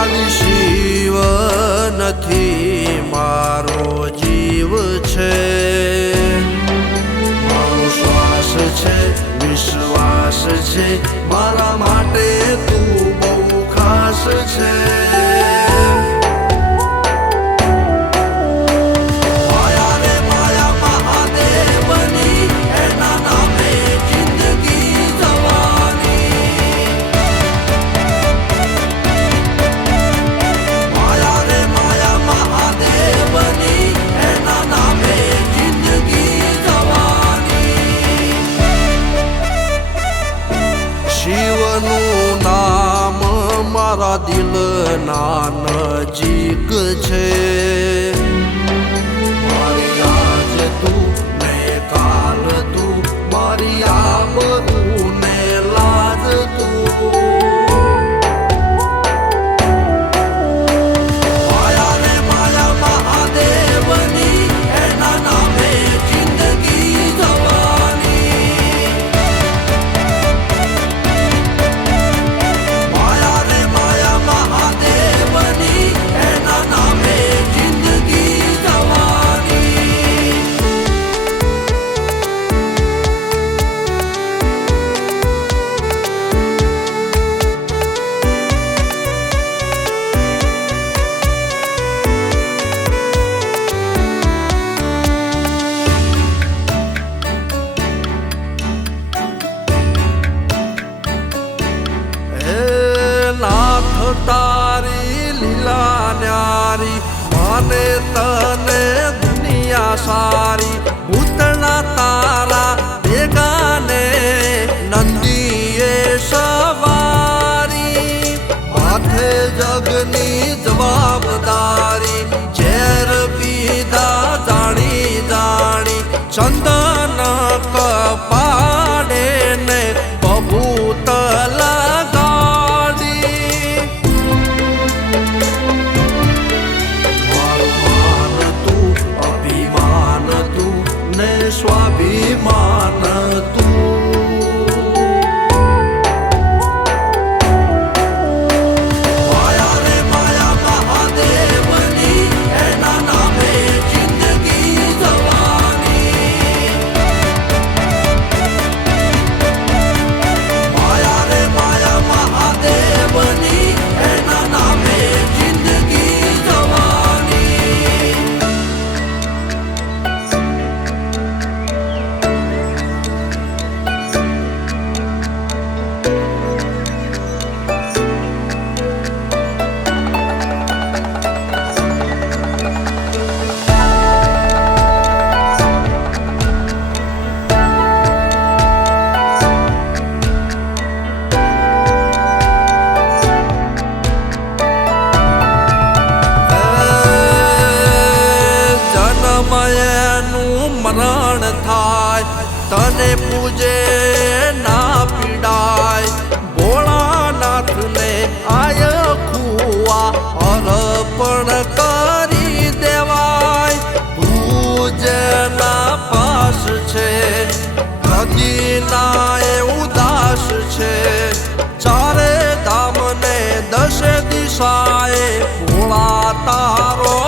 ખાલી શિવ નથી મારો જીવ છે, મારો શ્વાસ છે, વિશ્વાસ છે, મારા માટે તું બહુ ખાસ છે. શિવનું નામ મારા દિલના નજીક છે, મારી આજ તું ને કાલ તું, મારી આબરૂ ને લાજ તું. માયા રે માયા મહાદેવની, એના નામે જિંદગી જવાની. માયા રે માયા મહાદેવની, એના નામે જિંદગી જવાની. નાથ તારી લીલા ન્યારી, માને તને દુનિયા સારી. ભૂતળા તારા ભેગાને નંદીએ સવારી, માથે જગની જવાબદારી. ઝેર પીધા જાણી જાણી, ચંદન કપાડે ને બભૂત લગાડી. મારું માન તું, અભિમાન તું ને સ્વાભિમાન તું. માયા રે માયા મહાદેવની, એના નામે જિંદગી જવાની. માયા રે માયા મહાદેવની, એના નામે જિંદગી જવાની. જન્મયનું મરણ થાય, તને પૂજે ના પીડાય. ભોળાનાથને આય ખુવા અર્પણ કરી દેવાય. તું જેના પાસ છે, કદી ના એ ઉદાસ છે. ચારે ધામને દશે દિશાએ ભોળા તારો